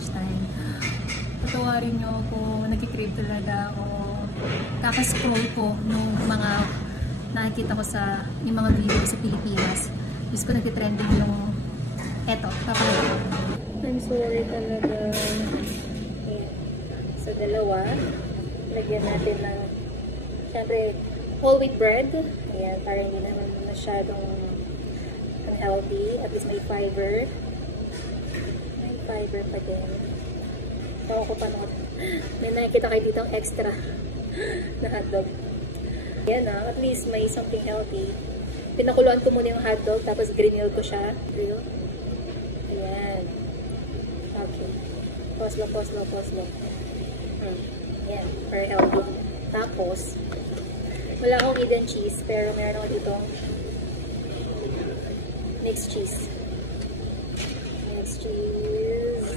lunchtime. Patawarin niyo ako, nagkikrave talaga ako. Kakascroll ko nung mga nakikita ko sa yung mga video sa Pilipinas. Just ko nagtitrending yung eto, papalala. I'm sorry talaga. Ayan. So, dalawa. Lagyan natin ng, syempre, whole wheat bread. Ayan, para hindi naman masyadong unhealthy. At least may fiber. May fiber pa din. Tawa ko pa naman. May nakikita kayo dito extra na hotdog. Ayan na, at least may something healthy. Pinakuluan ko muna yung hotdog, tapos grill ko siya. Grill. Ayan. Okay. Pause lang. Ayan, very healthy. Tapos, wala akong hidden cheese, pero meron ako dito mixed cheese. Mixed cheese.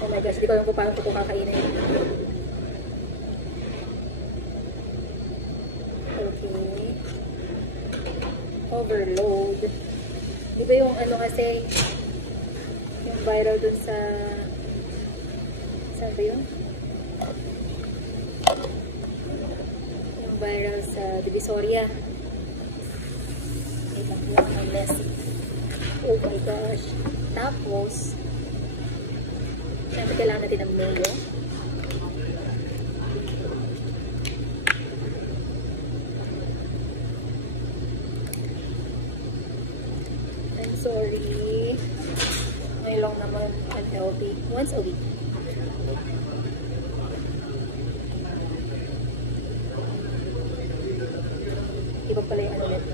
Oh my gosh, di ko alam kung paano ito kakainin. Okay. Overload. Di ba yung ano kasi, yung viral dun sa, saan ba yun? Yung viral sa Divisoria. Ay, bakit ang messy. Oh my gosh. Tapos, syempre kailangan natin ng mayo. I'm sorry. May long naman unhealthy. Once a week. Iba pala yung ano ulit.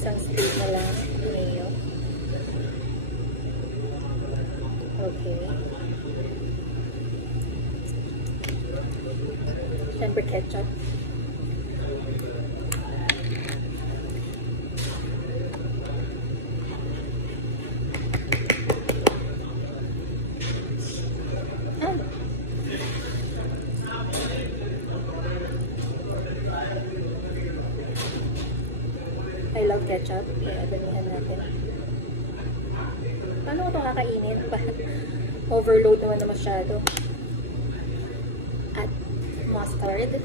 Isang scoop na lang. Mayo. Okay. Siyempre ketchup. I love ketchup. Kaya damihan natin. Paano ko ito kakainin? Overload naman na masyado. At mustard.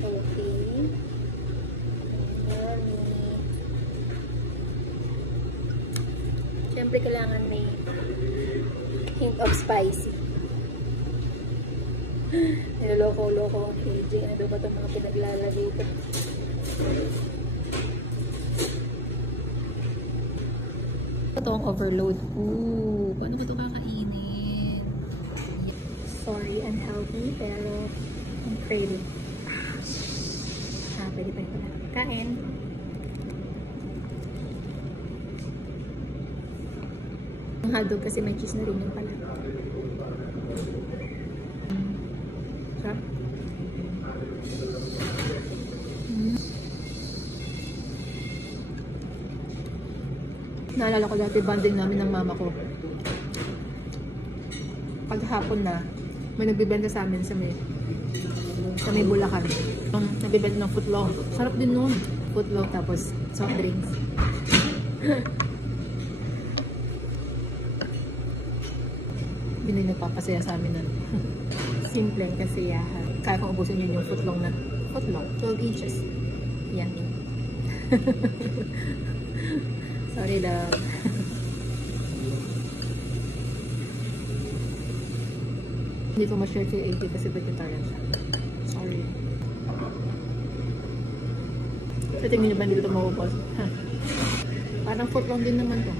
Okay. Yummy. Siyempre kailangan may hint of spicy. Niloloko-loko ang AJ. Ano ba itong mga pinaglalagay ito? Ito ang overload. Ooh, paano ba ito kakainin? Sorry, unhealthy, pero I'm craving. Pwede pa ito na. Kain. Ang hotdog kasi may cheese na rin yung pala. Sarap. Naalala ko dati bonding namin ng mama ko. Paghapon na, may nagbibenta sa amin sa may Bulacan. Nagbibenta ng footlong. Sarap din nun. Footlong tapos soft drinks. Yun yung nagpapasaya sa amin na simple ang kasiyahan. Kaya kung ubusin yun yung footlong na footlong, 12 inches. Yan. Sorry love. Hindi ko ma-share kay AJ kasi vegetarian siya. Sorry. So tingin niyo ba hindi ito maubos? Parang footlong din naman to.